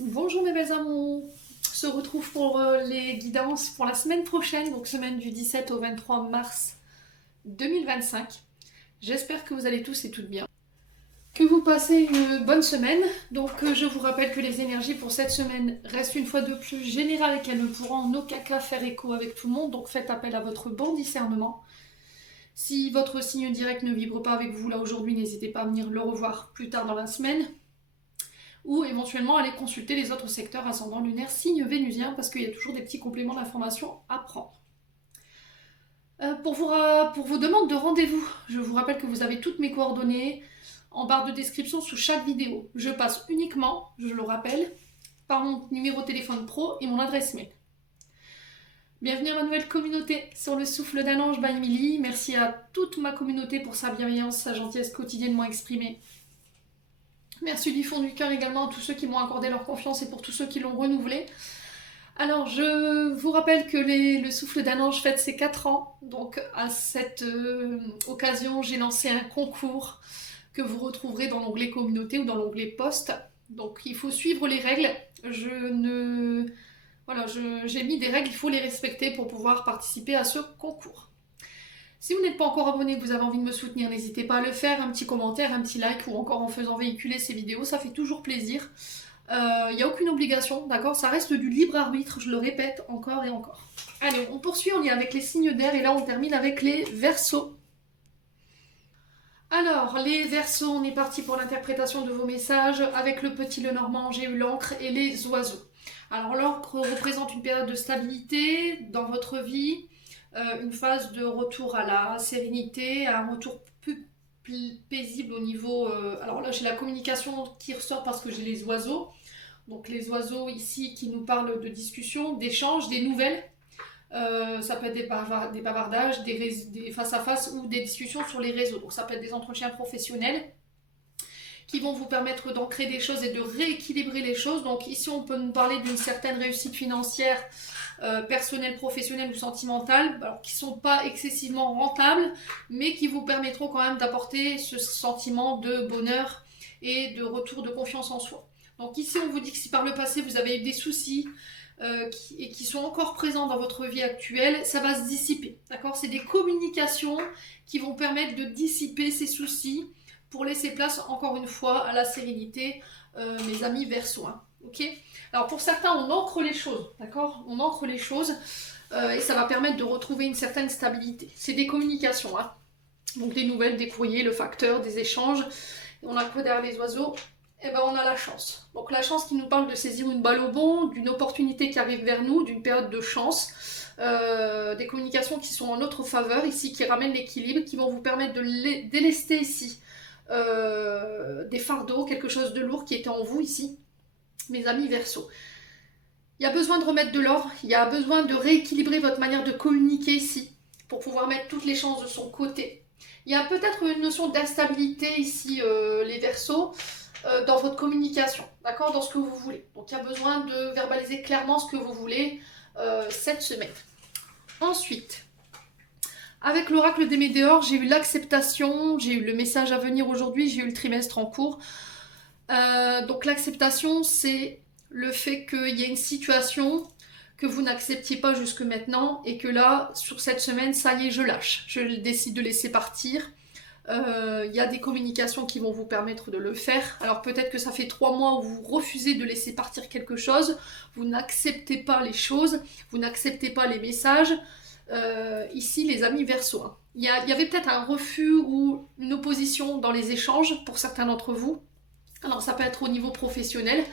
Bonjour mes belles amours, on se retrouve pour les guidances pour la semaine prochaine, donc semaine du 17 au 23 mars 2025. J'espère que vous allez tous et toutes bien. Que vous passez une bonne semaine. Donc je vous rappelle que les énergies pour cette semaine restent une fois de plus générales et qu'elles ne pourront en aucun cas faire écho avec tout le monde, donc faites appel à votre bon discernement. Si votre signe direct ne vibre pas avec vous là aujourd'hui, n'hésitez pas à venir le revoir plus tard dans la semaine. Ou éventuellement aller consulter les autres secteurs ascendant lunaire, signe vénusien, parce qu'il y a toujours des petits compléments d'information à prendre. Pour vos demandes de rendez-vous, je vous rappelle que vous avez toutes mes coordonnées en barre de description sous chaque vidéo. Je passe uniquement, je le rappelle, par mon numéro de téléphone pro et mon adresse mail. Bienvenue à ma nouvelle communauté sur le souffle d'un ange by Emily. Merci à toute ma communauté pour sa bienveillance, sa gentillesse quotidiennement exprimée. Merci du fond du cœur également à tous ceux qui m'ont accordé leur confiance et pour tous ceux qui l'ont renouvelé. Alors, je vous rappelle que le souffle d'un ange fête ses 4 ans. Donc, à cette occasion, j'ai lancé un concours que vous retrouverez dans l'onglet communauté ou dans l'onglet poste. Donc, il faut suivre les règles. J'ai mis des règles, il faut les respecter pour pouvoir participer à ce concours. Si vous n'êtes pas encore abonné, que vous avez envie de me soutenir, n'hésitez pas à le faire, un petit commentaire, un petit like ou encore en faisant véhiculer ces vidéos, ça fait toujours plaisir. Il n'y a aucune obligation, d'accord? Ça reste du libre arbitre, je le répète encore et encore. Allez, on poursuit, on est avec les signes d'air et là on termine avec les Verseaux. Alors, les Verseaux, on est parti pour l'interprétation de vos messages. Avec le petit Lenormand, j'ai eu l'encre et les oiseaux. Alors, l'encre représente une période de stabilité dans votre vie, une phase de retour à la sérénité, un retour plus paisible au niveau... alors là, j'ai la communication qui ressort parce que j'ai les oiseaux. Donc les oiseaux ici qui nous parlent de discussion, d'échanges, des nouvelles. Ça peut être des bavardages, des face-à-face ou des discussions sur les réseaux. Donc ça peut être des entretiens professionnels qui vont vous permettre d'ancrer des choses et de rééquilibrer les choses. Donc ici, on peut nous parler d'une certaine réussite financière, personnelle, professionnelle ou sentimentale, alors, qui ne sont pas excessivement rentables, mais qui vous permettront quand même d'apporter ce sentiment de bonheur et de retour de confiance en soi. Donc ici, on vous dit que si par le passé, vous avez eu des soucis qui sont encore présents dans votre vie actuelle, ça va se dissiper. D'accord? C'est des communications qui vont permettre de dissiper ces soucis pour laisser place, encore une fois, à la sérénité, mes amis Verseaux. Hein. Ok? Alors pour certains, on ancre les choses, d'accord? On ancre les choses et ça va permettre de retrouver une certaine stabilité. C'est des communications, hein? Donc des nouvelles, des courriers, le facteur, des échanges. Et on a quoi derrière les oiseaux? Eh ben on a la chance. Donc la chance qui nous parle de saisir une balle au bond, d'une opportunité qui arrive vers nous, d'une période de chance, des communications qui sont en notre faveur ici, qui ramènent l'équilibre, qui vont vous permettre de délester ici des fardeaux, quelque chose de lourd qui était en vous ici, mes amis Verseaux. Il y a besoin de remettre de l'ordre, il y a besoin de rééquilibrer votre manière de communiquer ici, pour pouvoir mettre toutes les chances de son côté. Il y a peut-être une notion d'instabilité ici, les Verseaux, dans votre communication, d'accord, dans ce que vous voulez. Donc il y a besoin de verbaliser clairement ce que vous voulez cette semaine. Ensuite, avec l'oracle des Météores, j'ai eu l'acceptation, j'ai eu le message à venir aujourd'hui, j'ai eu le trimestre en cours. Donc l'acceptation, c'est le fait qu'il y a une situation que vous n'acceptiez pas jusque maintenant et que là, sur cette semaine, ça y est, je lâche. Je décide de laisser partir. Y a des communications qui vont vous permettre de le faire. Alors peut-être que ça fait 3 mois où vous refusez de laisser partir quelque chose, vous n'acceptez pas les choses, vous n'acceptez pas les messages. Ici, les amis Verseaux. Hein. Il y avait peut-être un refus ou une opposition dans les échanges pour certains d'entre vous. Alors ça peut être au niveau professionnel.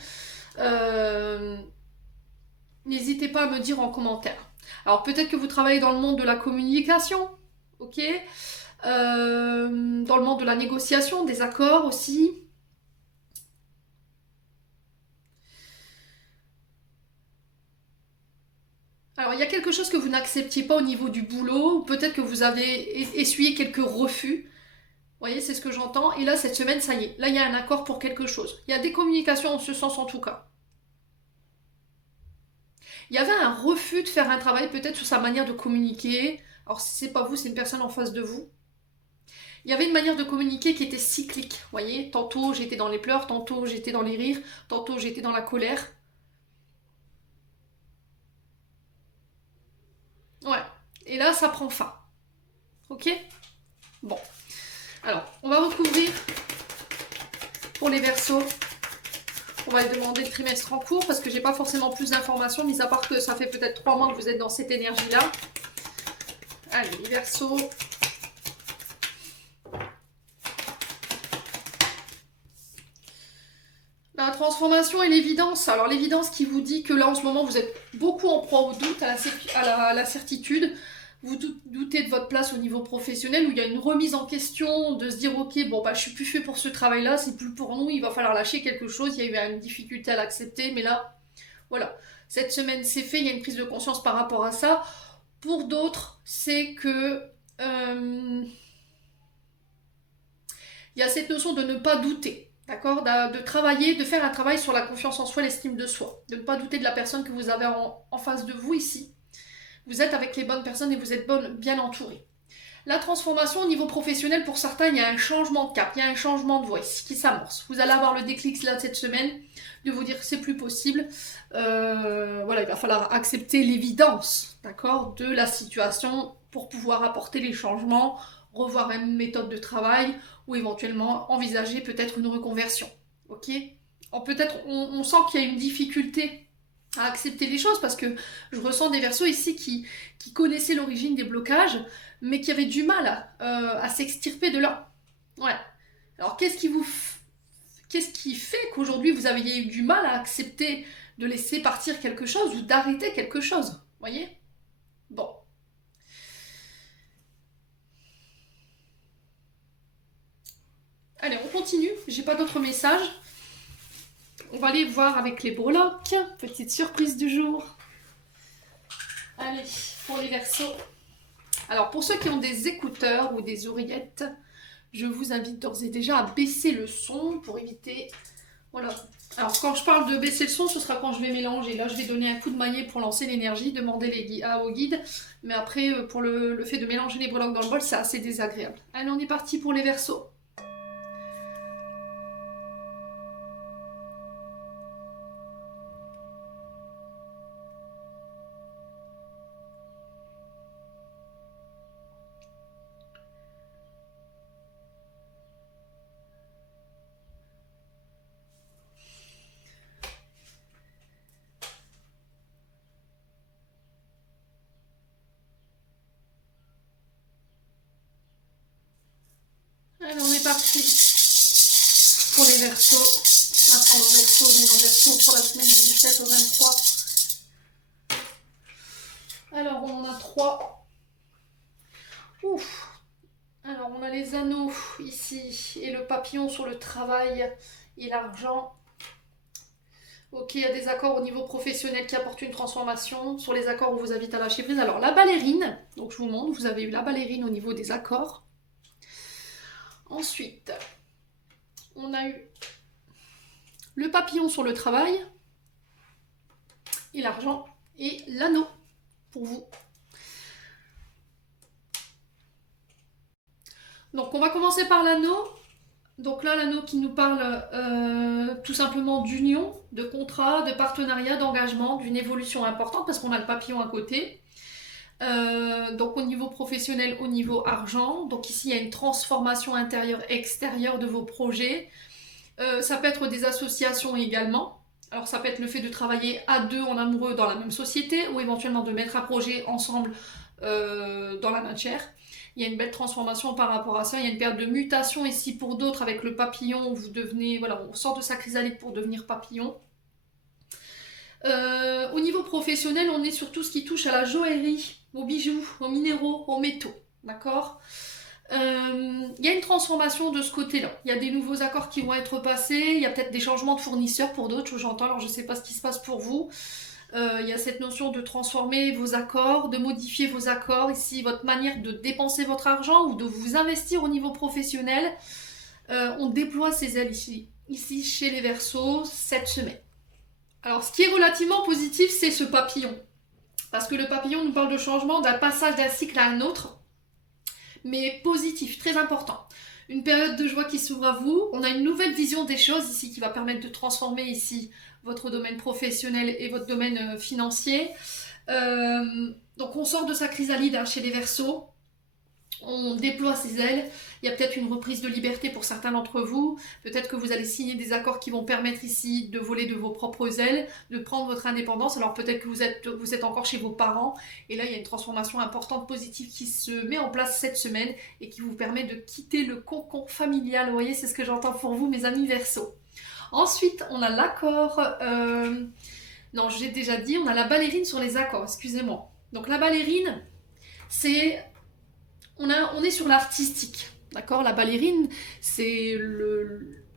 N'hésitez pas à me dire en commentaire. Alors peut-être que vous travaillez dans le monde de la communication, ok, dans le monde de la négociation, des accords aussi. Alors il y a quelque chose que vous n'acceptiez pas au niveau du boulot, ou peut-être que vous avez essuyé quelques refus. Vous voyez, c'est ce que j'entends. Et là, cette semaine, ça y est. Là, il y a un accord pour quelque chose. Il y a des communications en ce sens en tout cas. Il y avait un refus de faire un travail peut-être sur sa manière de communiquer. Alors si c'est pas vous, c'est une personne en face de vous il y avait une manière de communiquer qui était cyclique, vous voyez. Tantôt j'étais dans les pleurs, tantôt j'étais dans les rires, tantôt j'étais dans la colère. Ouais. Et là, ça prend fin. Ok? Bon. Alors, on va recouvrir pour les Verseaux. On va demander le trimestre en cours parce que j'ai pas forcément plus d'informations, mis à part que ça fait peut-être 3 mois que vous êtes dans cette énergie-là. Allez, les Verseaux. La transformation et l'évidence. Alors l'évidence qui vous dit que là en ce moment vous êtes beaucoup en proie au doute, à la certitude. Vous doutez de votre place au niveau professionnel où il y a une remise en question de se dire ok bon bah je suis plus fait pour ce travail là, c'est plus pour nous, il va falloir lâcher quelque chose, il y a eu une difficulté à l'accepter mais là voilà, cette semaine c'est fait, il y a une prise de conscience par rapport à ça. Pour d'autres c'est que il y a cette notion de ne pas douter. D'accord? De travailler, de faire un travail sur la confiance en soi, l'estime de soi. De ne pas douter de la personne que vous avez en face de vous ici. Vous êtes avec les bonnes personnes et vous êtes bien entouré. La transformation au niveau professionnel, pour certains, il y a un changement de cap, il y a un changement de voie qui s'amorce. Vous allez avoir le déclic là cette semaine de vous dire que c'est plus possible. Voilà, il va falloir accepter l'évidence, d'accord, de la situation pour pouvoir apporter les changements, revoir une méthode de travail ou éventuellement envisager peut-être une reconversion. Ok? Peut-être on sent qu'il y a une difficulté à accepter les choses parce que je ressens des Verseaux ici qui connaissaient l'origine des blocages mais qui avaient du mal à s'extirper de là. Ouais. Alors qu'est-ce qui fait qu'aujourd'hui vous avez eu du mal à accepter de laisser partir quelque chose ou d'arrêter quelque chose? Vous voyez? Bon. Allez, on continue. J'ai pas d'autres messages. On va aller voir avec les breloques. Petite surprise du jour. Allez, pour les Verseaux. Alors, pour ceux qui ont des écouteurs ou des oreillettes, je vous invite d'ores et déjà à baisser le son pour éviter... Voilà. Alors, quand je parle de baisser le son, ce sera quand je vais mélanger. Là, je vais donner un coup de maillet pour lancer l'énergie, demander au guide. Mais après, pour le fait de mélanger les breloques dans le bol, c'est assez désagréable. Allez, on est parti pour les Verseaux. Allez, on est parti pour les Verseaux. Pour le Verseau, donc en Verseau pour la semaine du 17 au 23. Alors, on en a 3. Ouf. Alors, on a les anneaux ici et le papillon sur le travail et l'argent. Ok, il y a des accords au niveau professionnel qui apportent une transformation. Sur les accords, on vous invite à lâcher prise. Alors, la ballerine, donc je vous montre, vous avez eu la ballerine au niveau des accords. Ensuite, on a eu le papillon sur le travail et l'argent et l'anneau pour vous. Donc, on va commencer par l'anneau. Donc là, l'anneau qui nous parle tout simplement d'union, de contrat, de partenariat, d'engagement, d'une évolution importante parce qu'on a le papillon à côté. Donc au niveau professionnel, au niveau argent. Donc ici, il y a une transformation intérieure-extérieure de vos projets. Ça peut être des associations également. Alors ça peut être le fait de travailler à deux en amoureux dans la même société ou éventuellement de mettre un projet ensemble dans la matière. Il y a une belle transformation par rapport à ça. Il y a une période de mutation ici pour d'autres avec le papillon. Vous devenez, voilà, on sort de sa chrysalide pour devenir papillon. Au niveau professionnel, on est sur tout ce qui touche à la joaillerie, aux bijoux, aux minéraux, aux métaux. D'accord ? Il y a une transformation de ce côté-là. Il y a des nouveaux accords qui vont être passés. Il y a peut-être des changements de fournisseurs pour d'autres, j'entends. Alors je ne sais pas ce qui se passe pour vous. Il y a cette notion de transformer vos accords, de modifier vos accords. Ici, votre manière de dépenser votre argent ou de vous investir au niveau professionnel. On déploie ses ailes ici chez les Verseaux cette semaine. Alors, ce qui est relativement positif, c'est ce papillon. Parce que le papillon nous parle de changement, d'un passage d'un cycle à un autre. mais positif, très important. Une période de joie qui s'ouvre à vous. On a une nouvelle vision des choses ici qui va permettre de transformer ici votre domaine professionnel et votre domaine financier. Donc on sort de sa chrysalide chez les Verseaux. On déploie ses ailes, il y a peut-être une reprise de liberté pour certains d'entre vous, peut-être que vous allez signer des accords qui vont permettre ici de voler de vos propres ailes, de prendre votre indépendance, alors peut-être que vous êtes encore chez vos parents, et là il y a une transformation importante, positive qui se met en place cette semaine, et qui vous permet de quitter le cocon familial, vous voyez, c'est ce que j'entends pour vous mes amis Verseaux. Ensuite, on a l'accord, non j'ai déjà dit, on a la ballerine sur les accords, excusez-moi. Donc la ballerine, c'est... On est sur l'artistique, d'accord? La ballerine, c'est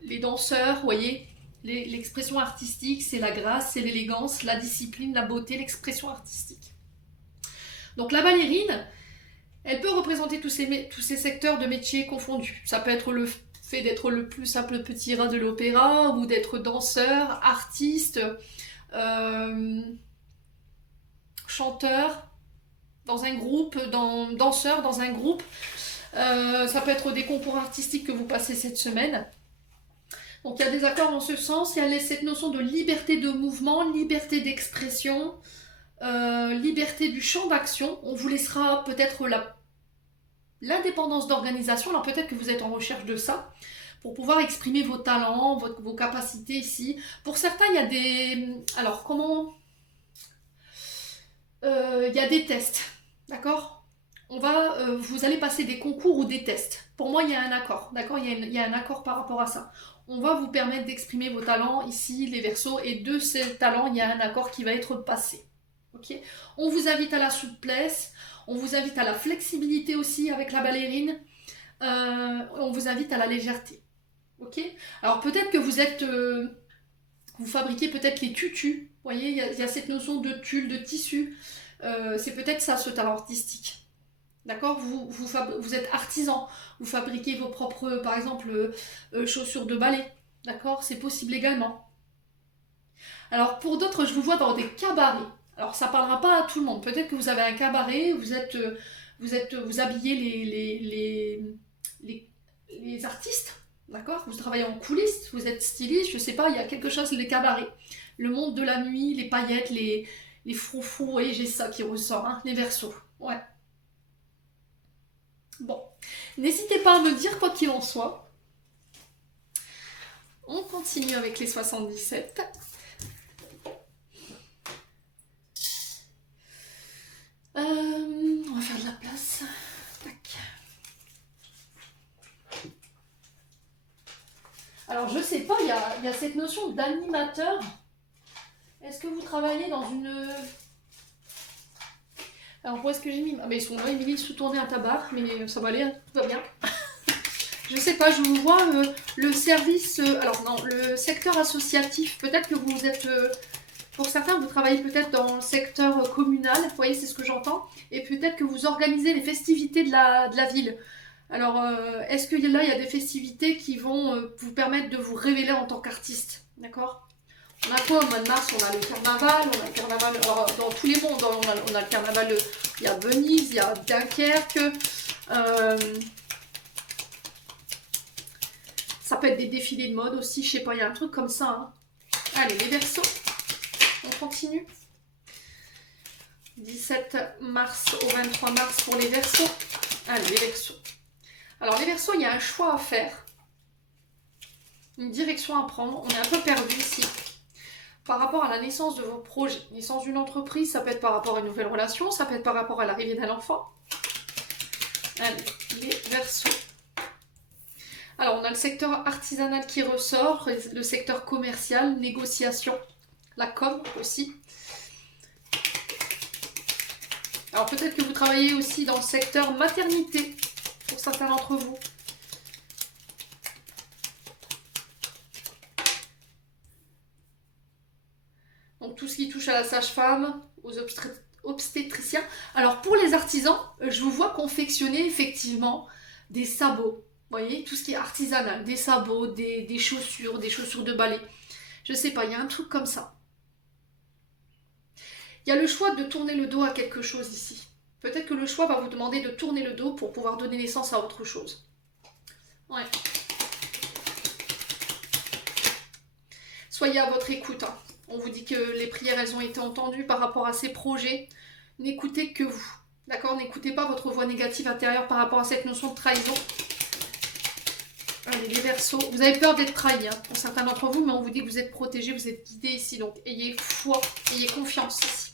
les danseurs, vous voyez, l'expression artistique, c'est la grâce, c'est l'élégance, la discipline, la beauté, l'expression artistique. Donc la ballerine, elle peut représenter tous ces secteurs de métiers confondus. Ça peut être le fait d'être le plus simple petit rat de l'opéra, ou d'être danseur, artiste, chanteur, dans un groupe, danseur dans un groupe. Ça peut être des concours artistiques que vous passez cette semaine. Donc il y a des accords en ce sens. Il y a cette notion de liberté de mouvement, liberté d'expression, liberté du champ d'action. On vous laissera peut-être l'indépendance d'organisation. Alors peut-être que vous êtes en recherche de ça, pour pouvoir exprimer vos talents, vos capacités ici. Pour certains, il y a des... Alors comment... il y a des tests. D'accord? Vous allez passer des concours ou des tests. Pour moi, il y a un accord. D'accord? Il y a un accord par rapport à ça. On va vous permettre d'exprimer vos talents ici, les Verseaux, et de ces talents, il y a un accord qui va être passé. Ok? On vous invite à la souplesse, on vous invite à la flexibilité aussi avec la ballerine, on vous invite à la légèreté. Ok? Alors peut-être que vous fabriquez peut-être les tutus. Vous voyez, il y a cette notion de tulle, de tissu. C'est peut-être ça, ce talent artistique. D'accord? Vous êtes artisan, vous fabriquez vos propres, par exemple, chaussures de ballet. D'accord? C'est possible également. Alors, pour d'autres, je vous vois dans des cabarets. Alors, ça ne parlera pas à tout le monde. Peut-être que vous avez un cabaret, vous habillez les artistes. D'accord? Vous travaillez en coulisses, vous êtes styliste, je ne sais pas, il y a quelque chose, les cabarets. Le monde de la nuit, les paillettes, les froufrous, vous voyez, j'ai ça qui ressort, hein, les Verseaux. Ouais. Bon, n'hésitez pas à me dire quoi qu'il en soit. On continue avec les 77. On va faire de la place. Tac. Alors, je sais pas, il y a cette notion d'animateur. Est-ce que vous travaillez dans une... Alors, où est-ce que j'ai mis? Ah, mais ils sont là, ils mis sous-tourner un tabac, mais ça va aller, hein, tout va bien. Je sais pas, je vous vois le service... alors, non, le secteur associatif. Peut-être que vous êtes... pour certains, vous travaillez peut-être dans le secteur communal. Vous voyez, c'est ce que j'entends. Et peut-être que vous organisez les festivités de la ville. Alors, est-ce que là, il y a des festivités qui vont vous permettre de vous révéler en tant qu'artiste? D'accord? On a quoi au mois de mars? On a le carnaval, alors, dans tous les mondes, on a le carnaval, il y a Venise, il y a Dunkerque, ça peut être des défilés de mode aussi, je sais pas, il y a un truc comme ça. Hein. Allez, les Verseaux, on continue. 17 mars au 23 mars pour les Verseaux. Allez, les Verseaux. Alors, les Verseaux, il y a un choix à faire, une direction à prendre, on est un peu perdu ici. Par rapport à la naissance de vos projets. Naissance d'une entreprise, ça peut être par rapport à une nouvelle relation, ça peut être par rapport à l'arrivée d'un enfant. Allez, les Verseaux. Alors, on a le secteur artisanal qui ressort, le secteur commercial, négociation, la com aussi. Alors, peut-être que vous travaillez aussi dans le secteur maternité, pour certains d'entre vous. Donc tout ce qui touche à la sage-femme, aux obstétriciens. Alors pour les artisans, je vous vois confectionner effectivement des sabots. Vous voyez, tout ce qui est artisanal, des sabots, des chaussures de ballet. Je sais pas, il y a un truc comme ça. Il y a le choix de tourner le dos à quelque chose ici. Peut-être que le choix va vous demander de tourner le dos pour pouvoir donner naissance à autre chose. Ouais. Soyez à votre écoute. Hein. On vous dit que les prières, elles ont été entendues par rapport à ces projets. N'écoutez que vous. D'accord? N'écoutez pas votre voix négative intérieure par rapport à cette notion de trahison. Allez, les Verseaux. Vous avez peur d'être trahi, hein, pour certains d'entre vous, mais on vous dit que vous êtes protégés, vous êtes guidés ici. Donc, ayez foi, ayez confiance ici.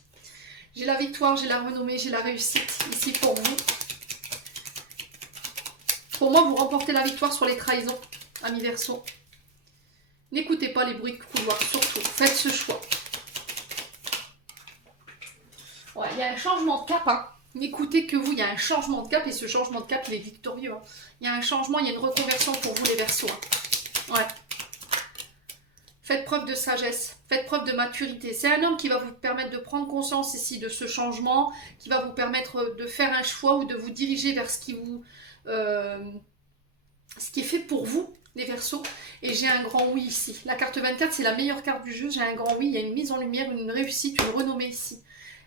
J'ai la victoire, j'ai la renommée, j'ai la réussite ici pour vous. Pour moi, vous remportez la victoire sur les trahisons, amis Verseaux. N'écoutez pas les bruits de couloir, surtout. Faites ce choix. Ouais, il y a un changement de cap. Hein. N'écoutez que vous, il y a un changement de cap et ce changement de cap, il est victorieux. Hein. Il y a un changement, il y a une reconversion pour vous les Verseaux. Hein. Ouais. Faites preuve de sagesse, faites preuve de maturité. C'est un homme qui va vous permettre de prendre conscience ici de ce changement, qui va vous permettre de faire un choix ou de vous diriger vers ce qui est fait pour vous, les Verseaux. Et j'ai un grand oui ici. La carte 24, c'est la meilleure carte du jeu. J'ai un grand oui, il y a une mise en lumière, une réussite, une renommée ici.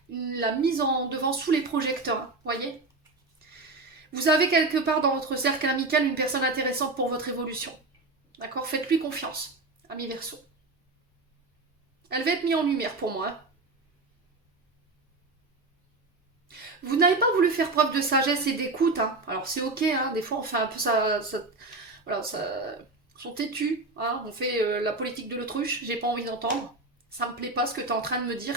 La mise en devant sous les projecteurs, voyez. Vous avez quelque part dans votre cercle amical une personne intéressante pour votre évolution. D'accord? Faites-lui confiance, amis Verseaux. Elle va être mise en lumière pour moi. Hein. Vous n'avez pas voulu faire preuve de sagesse et d'écoute. Hein. Alors c'est ok, hein. Des fois on fait un peu voilà, sont têtus. Hein. On fait la politique de l'autruche. J'ai pas envie d'entendre. Ça me plaît pas ce que tu es en train de me dire.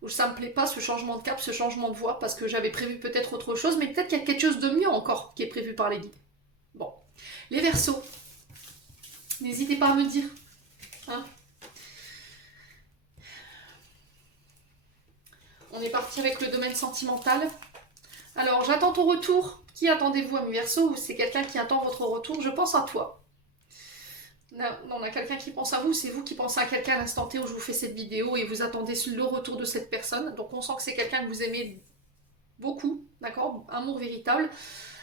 Ou ça me plaît pas ce changement de cap, ce changement de voix, parce que j'avais prévu peut-être autre chose, mais peut-être qu'il y a quelque chose de mieux encore qui est prévu par les guides. Bon. Les Verseaux. N'hésitez pas à me dire. Hein. On est parti avec le domaine sentimental. Alors, j'attends ton retour. Qui attendez-vous, amis Verseaux? Ou c'est quelqu'un qui attend votre retour? Je pense à toi. Non, on a quelqu'un qui pense à vous. C'est vous qui pensez à quelqu'un à l'instant T où je vous fais cette vidéo et vous attendez le retour de cette personne. Donc, on sent que c'est quelqu'un que vous aimez beaucoup. D'accord? Amour véritable.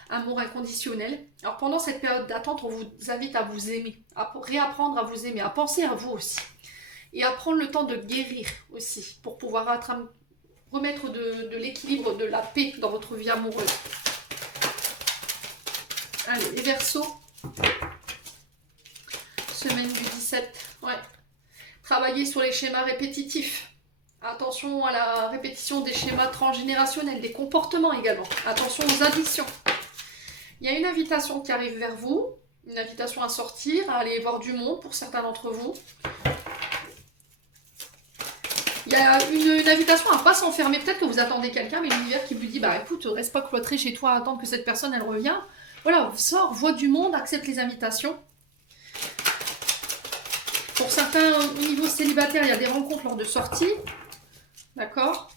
Amour inconditionnel. Alors, pendant cette période d'attente, on vous invite à vous aimer. À réapprendre à vous aimer. À penser à vous aussi. Et à prendre le temps de guérir aussi. Pour pouvoir remettre de l'équilibre, de la paix dans votre vie amoureuse. Allez, les Verseaux. Semaine du 17. Ouais. Travaillez sur les schémas répétitifs. Attention à la répétition des schémas transgénérationnels, des comportements également. Attention aux addictions. Il y a une invitation qui arrive vers vous. Une invitation à sortir, à aller voir du monde pour certains d'entre vous. Il y a une invitation à ne pas s'enfermer. Peut-être que vous attendez quelqu'un, mais l'univers qui vous dit, bah écoute, reste pas cloîtré chez toi à attendre que cette personne, elle revient. Voilà, sors, vois du monde, accepte les invitations. Pour certains, au niveau célibataire, il y a des rencontres lors de sorties. D'accord?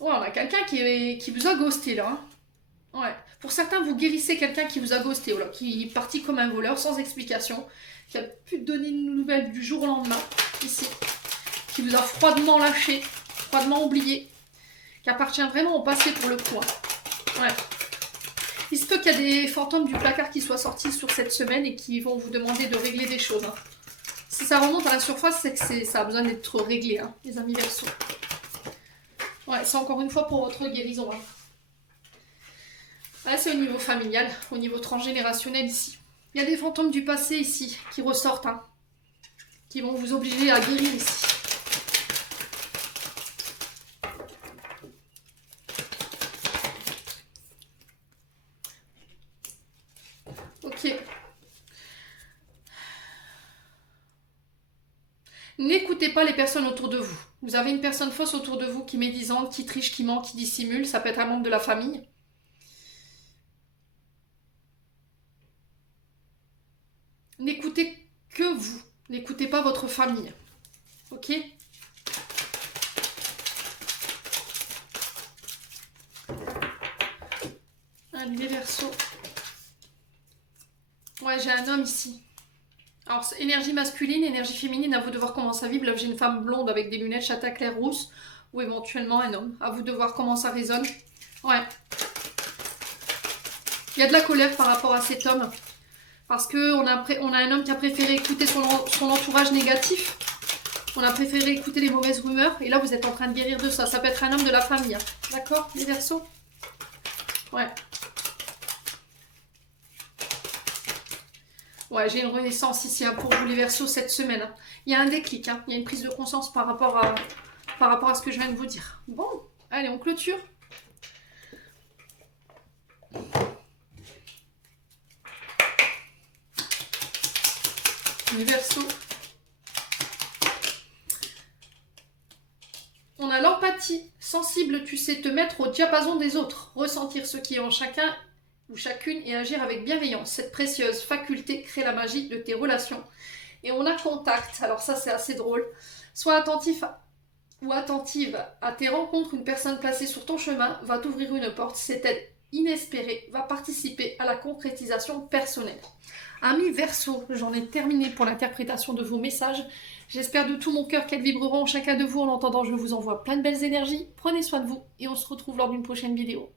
Ouais, on a quelqu'un qui vous a ghosté, là. Hein. Ouais. Pour certains, vous guérissez quelqu'un qui vous a ghosté, voilà, qui est parti comme un voleur, sans explication, qui a pu donner une nouvelle du jour au lendemain, ici, qui vous a froidement lâché, froidement oublié, qui appartient vraiment au passé pour le coup. Hein. Ouais. Il se peut qu'il y a des fantômes du placard qui soient sortis sur cette semaine et qui vont vous demander de régler des choses. Hein. Si ça remonte à la surface, c'est que ça a besoin d'être réglé, hein, les amis Verseaux. Ouais, c'est encore une fois pour votre guérison. Hein. Là, c'est au niveau familial, au niveau transgénérationnel ici. Il y a des fantômes du passé ici qui ressortent, hein, qui vont vous obliger à guérir ici. Ok. N'écoutez pas les personnes autour de vous. Vous avez une personne fausse autour de vous qui est médisante, qui triche, qui ment, qui dissimule. Ça peut être un membre de la famille. N'écoutez que vous. N'écoutez pas votre famille. Ok? Allez, les Verseaux. Ouais, j'ai un homme ici. Alors, énergie masculine, énergie féminine, à vous de voir comment ça vibre. Là, j'ai une femme blonde avec des lunettes châtain clair rousse. Ou éventuellement un homme. À vous de voir comment ça résonne. Ouais. Il y a de la colère par rapport à cet homme. Parce qu'on a un homme qui a préféré écouter son entourage négatif On a préféré écouter les mauvaises rumeurs. Et là, vous êtes en train de guérir de ça. Ça peut être un homme de la famille. Hein. D'accord, les Verseaux? Ouais. Ouais, j'ai une renaissance ici hein, pour vous les Verseaux cette semaine. Hein. Il y a un déclic. Hein. Il y a une prise de conscience par rapport à ce que je viens de vous dire. Bon, allez, on clôture. Les Verseaux. On a l'empathie. Sensible, tu sais te mettre au diapason des autres. Ressentir ce qui est en chacun ou chacune et agir avec bienveillance. Cette précieuse faculté crée la magie de tes relations. Et on a contact. Alors ça, c'est assez drôle. Sois attentif ou attentive à tes rencontres. Une personne placée sur ton chemin va t'ouvrir une porte. Cette aide inespérée va participer à la concrétisation personnelle. Amis Verseaux, j'en ai terminé pour l'interprétation de vos messages. J'espère de tout mon cœur qu'elles vibreront en chacun de vous. En entendant, je vous envoie plein de belles énergies. Prenez soin de vous et on se retrouve lors d'une prochaine vidéo.